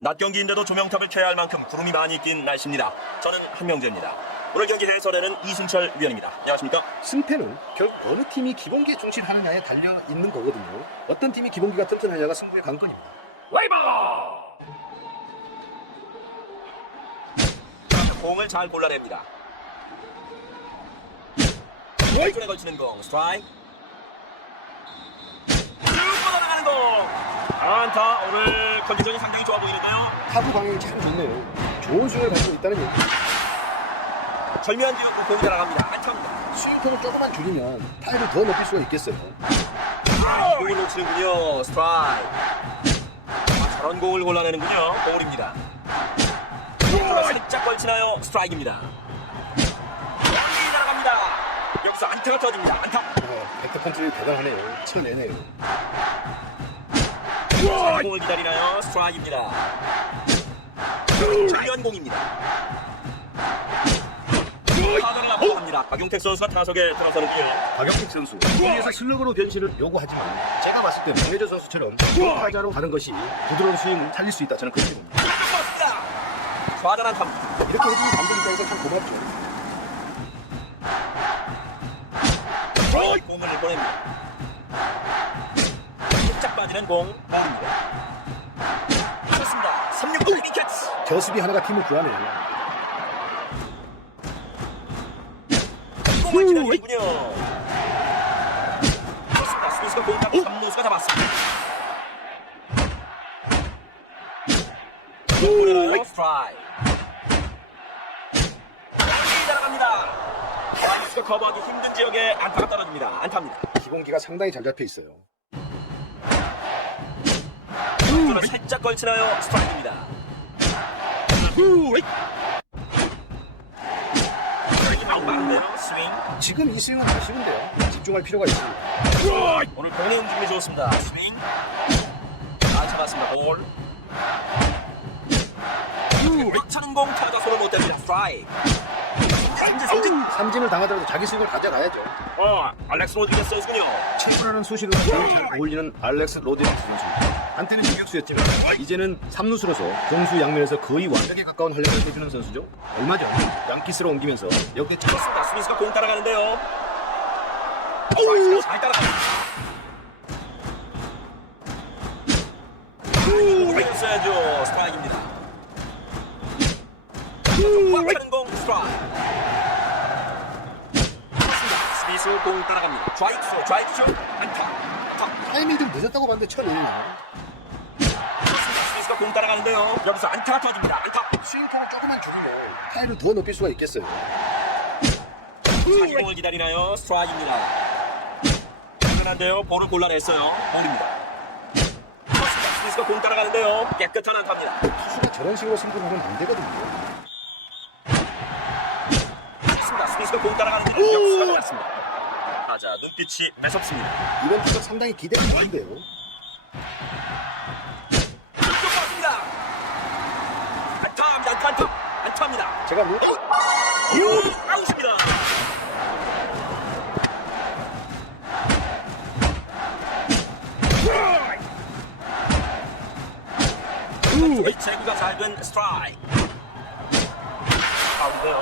낮 경기인데도 조명탑을 켜야 할 만큼 구름이 많이 낀 날씨입니다. 저는 한명재입니다. 오늘 경기 해설에는 이승철 위원입니다. 안녕하십니까? 승패는 결국 어느 팀이 기본기에 충실하느냐에 달려 있는 거거든요. 어떤 팀이 기본기가 튼튼하냐가 승부의 관건입니다. 공을 잘 골라냅니다. 왼손에 걸치는 공 스트라이크. 쭉 뻗어나가는 공. 안타 오늘 컨디션이 상당히 좋아 보이는데요. 타구 방향이 참 좋네요. 좋은 스윙을 가지고 있다는 얘기. 절묘한 뒤로 공이 날아갑니다. 안타입니다. 스윙톤을 조금만 줄이면 타율을 더 높일 수가 있겠어요. 아, 공을 놓치는군요. 스트라이크. 아, 저런 공을 골라내는군요. 볼입니다. 공으로 살짝 걸치나요? 스트라이크입니다. 멀리 날아갑니다. 여기서 안타가 터집니다. 안타. 아, 백터 컨트롤 대단하네요. 쳐내네요. 자, 공을 기다리나요? 스트라이크입니다. 중요한 공입니다. 타선을 압박합니다. 박용택 선수가 타석에 들어서는 길. 박영택 선수 공에서 슬럭으로 변신을 요구하지만 제가 봤을 때 박예저 선수처럼 타자로 가는 것이 부드러운 스윙을 살릴 수 있다 저는 그렇게 봅니다. 맞습니다. 좌단 안타입니다. 이렇게 해주는 감독 입장에서 참 고맙죠. 공을 보냅니다. 살짝 빠지는 공. 좋습니다. 369 위켓스. 저수비 하나가 팀을 구하네요. 공을 기다리는군요. 좋습니다. 수비수가 공 잡고 3루수가 잡았습니다. 스트라이크. 날아갑니다. 수비수가 커버하기 힘든 지역에 안타가 떨어집니다. 안타입니다. 기본기가 상당히 잘 잡혀 있어요. 왼쪽으로 살짝 걸치나요? 스트라이크입니다. 빠른데요? 스윙. 지금 이 스윙은 아쉬운데요. 집중할 필요가 있습니다. 오늘 공의 움직임이 좋습니다. 스윙. 잘 잡았습니다. 볼. 차는 공 타자 손을 못 댑니다. 스트라이크. 삼진 삼진. 삼진을 당하더라도 자기 스윙을 가져가야죠. 어, 알렉스 로드리게스 선수군요. 친구라는 수식을 가장 잘 어울리는 알렉스 로드리스 선수입니다. 한때는 유격수였지만 이제는 삼루수로서 공수 양면에서 거의 완벽에 가까운 활약을 해주는 선수죠. 얼마 전 양키스로 옮기면서 역대 첫 좋습니다. 수비수가 공 따라가는데요. 스트라이크가 잘 따라갑니다. 올렸어야죠. 스트라이크입니다. 꽉 차는 공 스트라이크. 수비수 공 따라갑니다. 좌익수, 좌익수, 안타. 타이밍이 좀 늦었다고 봤는데 쳐내네요. 공 따라가는데요. 여기서 안타가 터집니다. 안타. 스윙통을 조금만 줄이면 타율을 더 높일 수가 있겠어요. 다시 공을 기다리나요? 스트라이크입니다. 안전한데요. 볼을 골라냈어요. 볼입니다. 수비수가 공 따라가는데요. 깨끗한 안타입니다. 투수가 저런 식으로 승부를 하면 안 되거든요. 좋습니다. 수비수가 공 따라가는데 역수가 나왔습니다. 타자 눈빛이 매섭습니다. 이번 투수 상당히 기대가 되는데요. 왼쪽 맞습니다. 안타입니다. 안타, 안타. 안타입니다. 제가 뭐 오, 아웃입니다. 이 제구가 잘 된 스트라이크. 아웃인데요.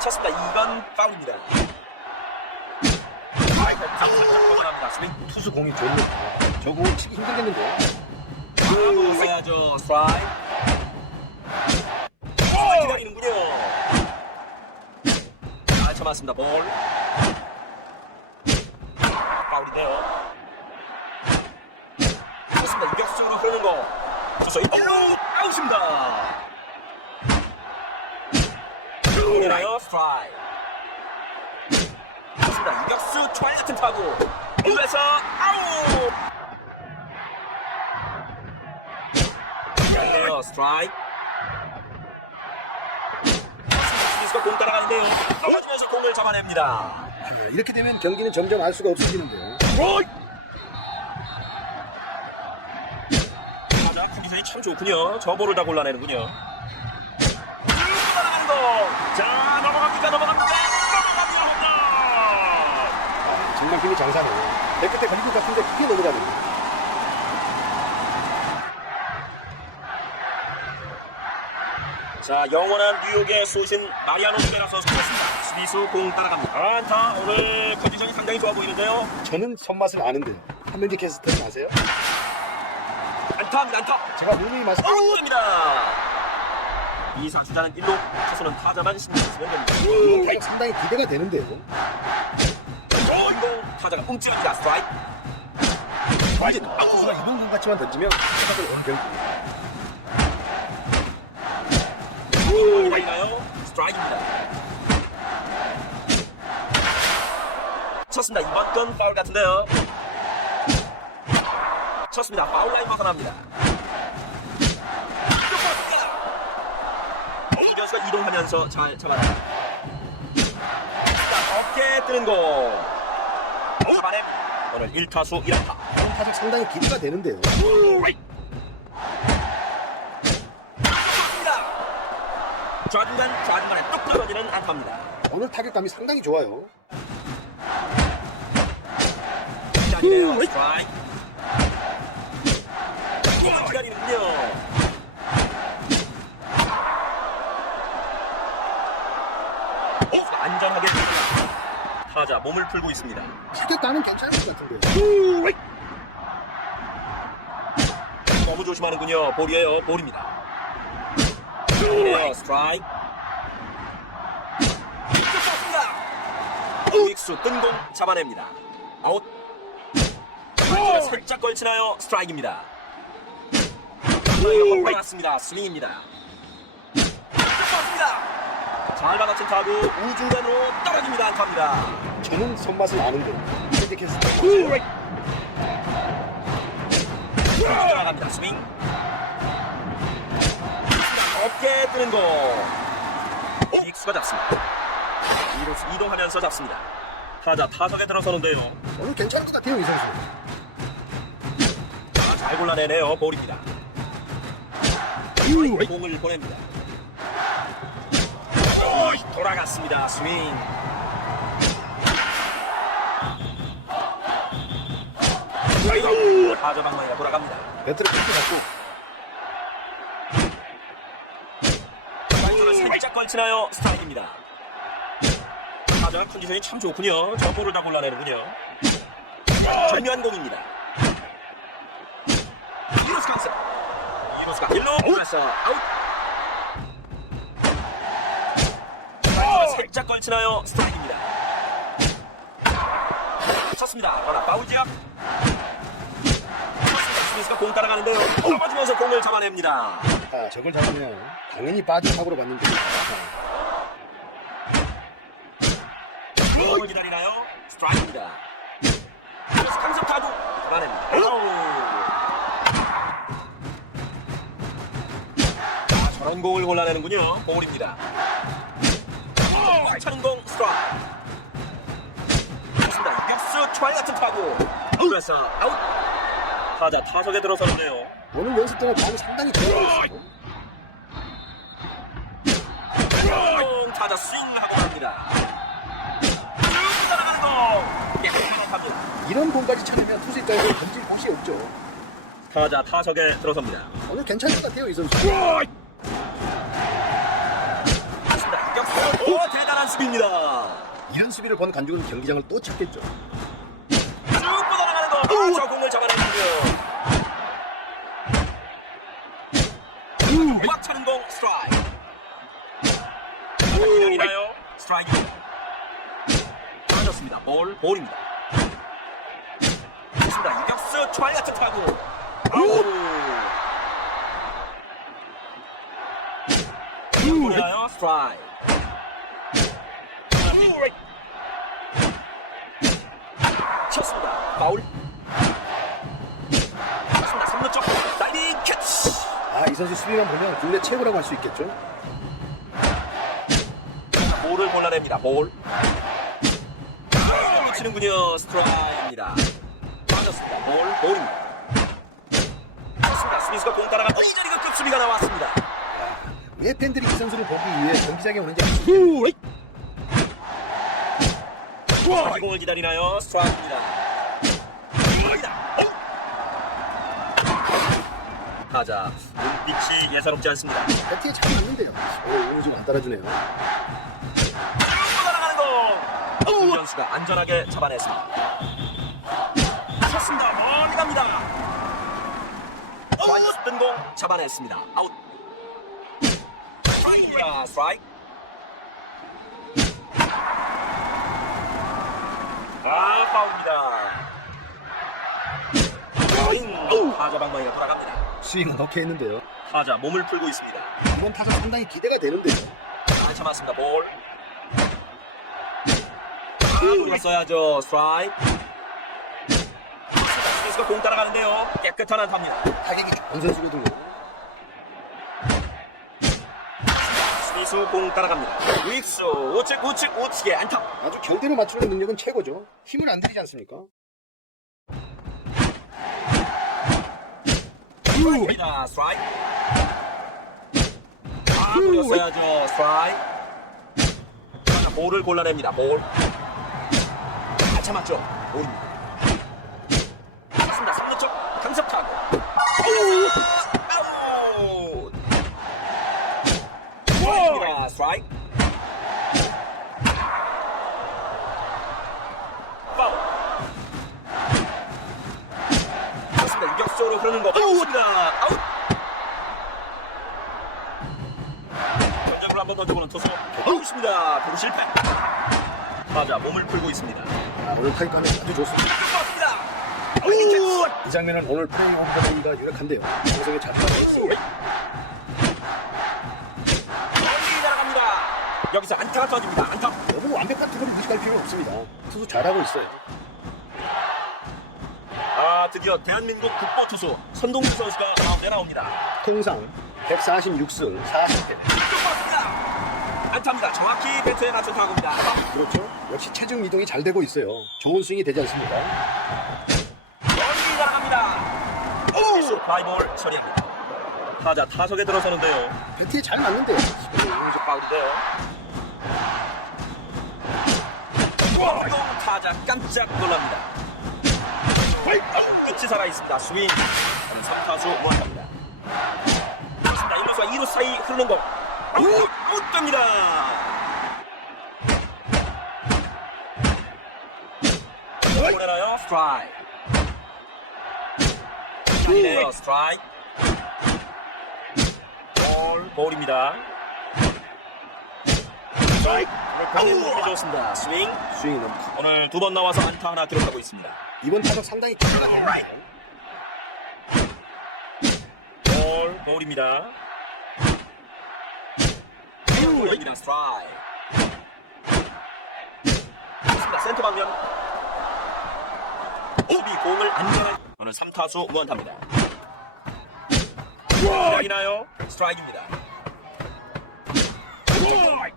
쳤습니다. 이건 파울입니다. 스트라이크 합니다. 스윙. 투수 공이 좋네요. 저거 치기 힘들겠는데 요. 아무 써야죠. 스트라이크. 기다리는군요. 잘 참았습니다. 볼. 파울인데요. 좋습니다. 유격수 쪽으로 흐르는 거. 투수 1루 아웃입니다. 공이나요 스트라이크. 좋습니다. 유격수 트라이 같은 타구. 1루에서 아웃. 스트라이크. 수비수가 공 따라가는데요. 넘어지면서 공을 잡아냅니다. 아, 이렇게 되면 경기는 점점 알 수가 없어지는데요. 타자 컨디션이 참 좋군요. 저 볼을 다 골라내는군요. 자 넘어갑니까 넘어갑니다 홈런. 아, 정말 힘이 장사네요. 내 끝에 걸린 것 같은데 크게 넘어가네요. 자, 영원한 뉴욕의 소신 마리아노 리베라 선수 습니다 수비수 공 따라갑니다. 안타 오늘 컨디션이 상당히 좋아 보이는데요. 저는 손맛을 아는데요. 한민지 캐스터는 아세요? 안타입니다. 안타. 제가 누누이 말씀. 아웃입니다. 이사 주자는 1루, 타수는 타자만 신경 쓰면 됩니다. 상당히 기대가 되는데요. 오, 이거 타자가 움찔합니다. 스트라이크. 이제 투수가 이번 공 같이만 던지면 타격을 어느 스트라이크입니다. 쳤습니다. 이번 건 파울 같은데요. 쳤습니다. 파울 라인 벗어납니다. 이변수가 이동하면서 잘. 자, 어깨 뜨는 공. 오늘 1타수 1안타. 이번 타격 상당히 기대가 되는데요. 안타입니다. 오늘 타격감이 상당히 좋아요. 스트라이크. 이거 기다리는군요. 오, 안전하게. 타자 몸을 풀고 있습니다. 타격감은 괜찮을 것 같은데요. 너무 조심하는군요. 볼이에요. 볼입니다. 기다리네요. 스트라이크. 우익수 뜬공 잡아냅니다. 아웃. 살짝 걸치나요? 스트라이크입니다. 스트라이크가 헛방았습니다. 스윙입니다. 습니다 잘 받아친 타구 우중간으로 떨어집니다. 안타입니다. 저는 손맛을 아는데요. 한민지 캐스터. 들어갑니다. 스윙. 어깨 뜨는 공. 빅수가 잡습니다. 이로수 이동하면서 잡습니다. 타자 타석에 들어서는데요. 오늘 괜찮을 것 같아요, 이 선수. 아, 잘 골라내네요. 볼입니다. 공을 보냅니다. 어이, 돌아갔습니다. 스윙. 타자 방망이가 돌아갑니다. 배트를 끝게 잡고 살짝 걸치나요? 스트라이크입니다. 타자가 컨디션이 참 좋군요. 저 볼을 다 골라내는군요. 절묘한 공입니다. 이루스 강스. 이루스가 1루 가서 아웃. 라이트가 살짝 걸치나요? 스트라이크입니다. 쳤습니다. 그러나 파울 지역. 스미스가 공 따라가는데요. 넘어지면서 공을 잡아냅니다. 아, 저걸 잡으면 당연히 빠진 사고로 봤는데 공을 기다리나요? 스트라이크입니다. 그래서 강습 타구 잡아냅니다. 아우. 자, 저런 공을 골라내는군요. 볼입니다. 차는 공 스트라이크. 좋습니다. 육수 초알 같은 타구. 그래서 아웃. 타자 타석에 들어서는데요. 오늘 연습 때는 방이 상당히 좋아요. 공 타자 스윙하고 갑니다. 쭉 따라가는 공. 깨끗하게 갑니다. 이런 공까지 쳐내면 투수 입장에서 던질 곳이 없죠. 타자 타석에 들어섭니다. 오늘 괜찮을 것 같아요, 이 선수. 맞습니다. 격수. 오 대단한 수비입니다. 이런 수비를 본 간주는 경기장을 또 찍겠죠. 쭉 뻗어나가는 거. 아, 저 공을 잡아내는군요. 막 차는 공 스트라이크. 기다리나요? 스트라이크. 맞았습니다. 볼 볼입니다. 좋습니다. 이격수 같은 타구. 아우. 볼이나요? 스트라이크. 쳤습니다. 파울. 쳤습니다. 3루 쪽 다이빙 캐치. 아, 이 선수 수비만 보면 국내 최고라고 할 수 있겠죠. 볼을 골라냅니다. 볼. 아, 미치는군요. 스트라이크입니다. 볼, 볼입니다. 스미스가 공 따라가 이 자리가 급수비가 나왔습니다. 왜 팬들이 이 선수를 보기 위해 경기장에 오는지. 다시 공을 기다리나요? 스트라이크입니다. 스트라이크입니다. 타자 눈빛이 예사롭지 않습니다. 배트에 잘 맞는데요. 오, 오늘 좀안 따라주네요. 날아가는 공. 김현수가 안전하게 잡아냈습니다. 쳤습니다. 멀리 갑니다. 좌익 뜬공 잡아냈습니다. 아웃. 스트라이크입니다. 스트라이크. 아, 파울입니다. 스윙. 타자 방망이가 돌아갑니다. 스윙은 넣게 했는데요. 타자 몸을 풀고 있습니다. 이번 타자 상당히 기대가 되는데요. 잘 참았습니다. 볼. 아, 돌렸어야죠. 스트라이크. 스미스가 공 따라가는데요. 깨끗한 안타입니다. 타격이 좋은 선수거든요. 스미스 공 따라갑니다. 우익수 우측 우측 우측에 안타. 아주 결대를 맞추는 능력은 최고죠. 힘을 안 들이지 않습니까? 스트라이크입니다. 스트라이크. 아, 돌렸어야죠. 스트라이크. 자, 볼을 골라냅니다. 볼. 잘 참았죠. 볼 아웃입니다. 아웃. 견적으로 한번 던져보는 투수. 아웃입니다. 도루 실패. 맞아 몸을 풀고 있습니다. 아, 오늘 타격감이 아주 좋습니다. 맞습니다. 아웃. 이 장면은 오늘 오브 플레이가 유력한데요. 방송에 잘 날아갑니다. 여기서 안타가 터집니다. 안타. 너무 완벽한 투구를 무식할 필요는 없습니다. 투수 잘하고 있어요. 아 드디어 대한민국 국보 투수 선동주 선수가 마운드에 나옵니다. 통상 146승 40패. 맞습니다. 안타입니다. 정확히 배트에 맞춘 타구입니다. 그렇죠. 역시 체중 이동이 잘 되고 있어요. 좋은 스윙이 되지 않습니까? 멀리 날아갑니다. 오! 파이볼 처리합니다. 타자 타석에 들어서는데요. 배트에 잘 맞는데요. 공속 파울인데요. 또 타자 깜짝 놀랍니다. 끝이 살아 있습니다. 스윙. 3타수 무한합니다. 그렇습니다. 1루수와 2루 사이 흐르는 공. 아웃! 아웃됩니다. 보내나요? 스트라이크. 스트라이크. 볼, 볼입니다. 스트라이크. 좋습니다. 스윙. 스윙이 너무 오늘 두 번 나와서 안타 하나 기록하고 있습니다. 이번 타석 상당히 기대가 되는데요. 볼, 볼입니다. 볼입니다. 스트라이크. 좋습니다. 센터 방면. 수비 공을 안전하게. 오늘 3타수 무안타입니다. 기다리나요? 스트라이크입니다.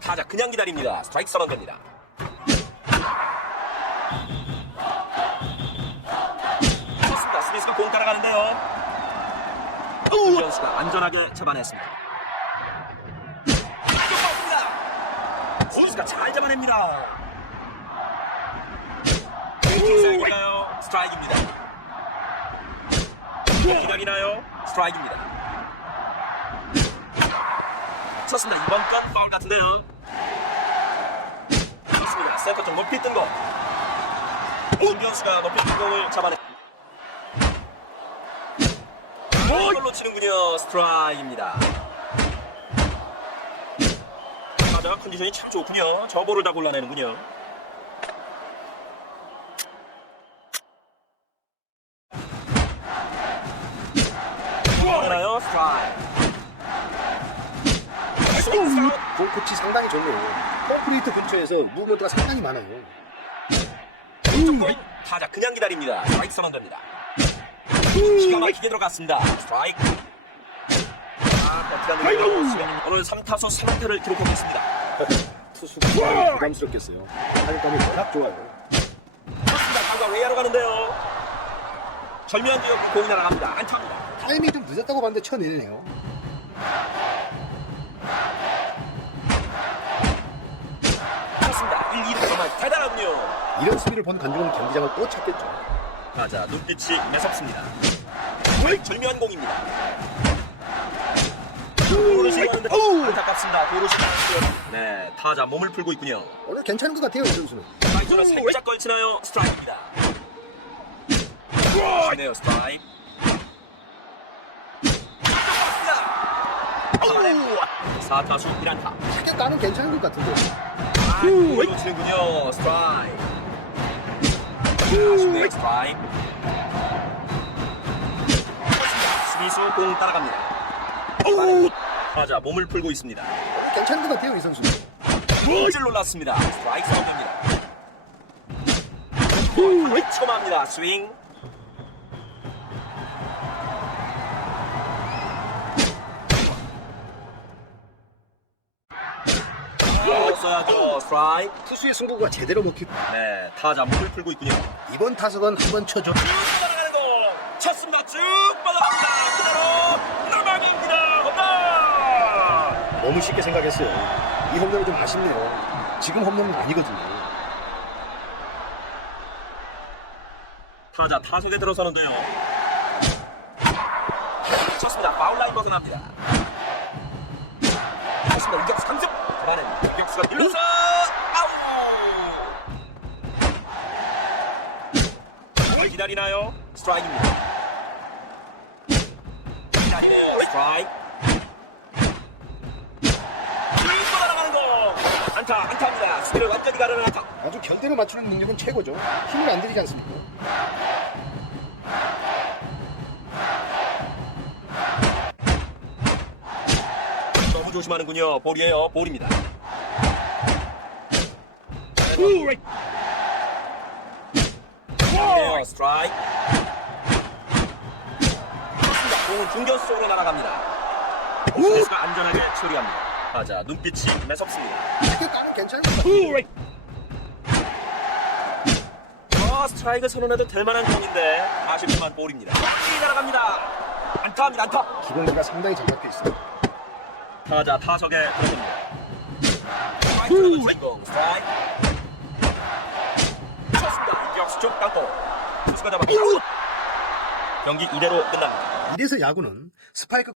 타자 그냥 기다립니다. 스트라이크 선언됩니다. 따라가는데요. 선수가 안전하게 잡아냈습니다. 스미스가 잘 잡아냅니다. 기다리나요? 스트라이크입니다. 기다리나요? 스트라이크입니다. 쳤습니다. 이번 건 파울 같은데요. 좋습니다. 센터 쪽 높이 뜬 거. 김현수가 높이 뜬 공을. 이 걸로 치는군요. 스트라이크입니다. 타자가 컨디션이 참 좋군요. 저 볼을 다 골라내는군요. 하나요? 스트라이크. 스윙 볼 코치 상당히 좋네요. 콘크리트 근처에서 무브먼트가 상당히 많아요. 왼쪽 타자 그냥 기다립니다. 스트라이크 선언됩니다. 기가 막히게 들어갔습니다. 스트라이크. 아, 오늘 3타수 3안타를 기록하고 있습니다. 투수가 부담스럽겠어요. 타격감이 워낙 좋아요. 좋습니다. 타자 외야로 가는데요. 절묘한 지역 공이 날아갑니다. 안타입니다. 타이밍이 좀 늦었다고 봤는데 쳐내네요. 좋습니다. 1, 2를 정말 대단하군요. 이런 수비를 본 관중은 경기장을 또 찾겠죠. 타자 눈빛이 매섭습니다. 절묘한 공입니다. 안타깝습니다. 네, 타자 몸을 풀고 있군요. 오늘 괜찮은 것 같아요 이 선수는. 스트라이크를 살짝 걸치나요? 스트라이크입니다. 네요 스트라이크. 4타수 1안타. 타격 감은 괜찮은 것 같은데. 아, 이거 치는군요. 스트라이크. 아쉽네요. 스트라이크. 수비수 공 따라갑니다. 타자 몸을 풀고 있습니다. 괜찮은 것 같아요 이 선수는. 질 놀랐습니다. 스트라이크 선언됩니다. 처음합니다. 스윙. 없어야죠. 스트라이크. 투수의 승부가 제대로 먹히. 네, 타자 몸을 풀고 있군요. 이번 타석은 한 번 쳐줘. 쭉 뻗어가는 공 쳤습니다. 쭉 뻗어갑니다. 그대로 나방입니다. 홈런. 너무 쉽게 생각했어요. 이 홈런이 좀 아쉽네요. 지금 홈런은 아니거든요. 타자 타석에 들어서는데요. 쳤습니다. 파울 라인 벗어납니다. 쳤습니다. 유격수 3점. 그만은 유 격수가 들러서 아웃. 기다리나요? 스트라이크입니다. 기다리네요. 스트라이크. 안타, 안타입니다. 수비를 완전히 가르는 안타. 아주 견대를 맞추는 능력은 최고죠. 힘을 안 들이지 않습니까? 너무 조심하는군요. 볼이에요. 볼입니다. 네, 스트라이크. 그렇습니다. 공은 중견수 쪽으로 날아갑니다. 선수가 안전하게 처리합니다. 맞아, 눈빛이 매섭습니다. 타격 감은 괜찮은 것 같아요. 아, 스트라이크 선언해도 될 만한 공인데 아쉽지만 볼입니다. 이 날아갑니다. 안타입니다. 안타. 기본기가 상당히 잘 잡혀 있어요. 타자 타석에 주인공 스트라이크. 쪽 땅볼. 투수가 잡았고 경기 이대로 끝납니다. 이래서 야구는 스파이크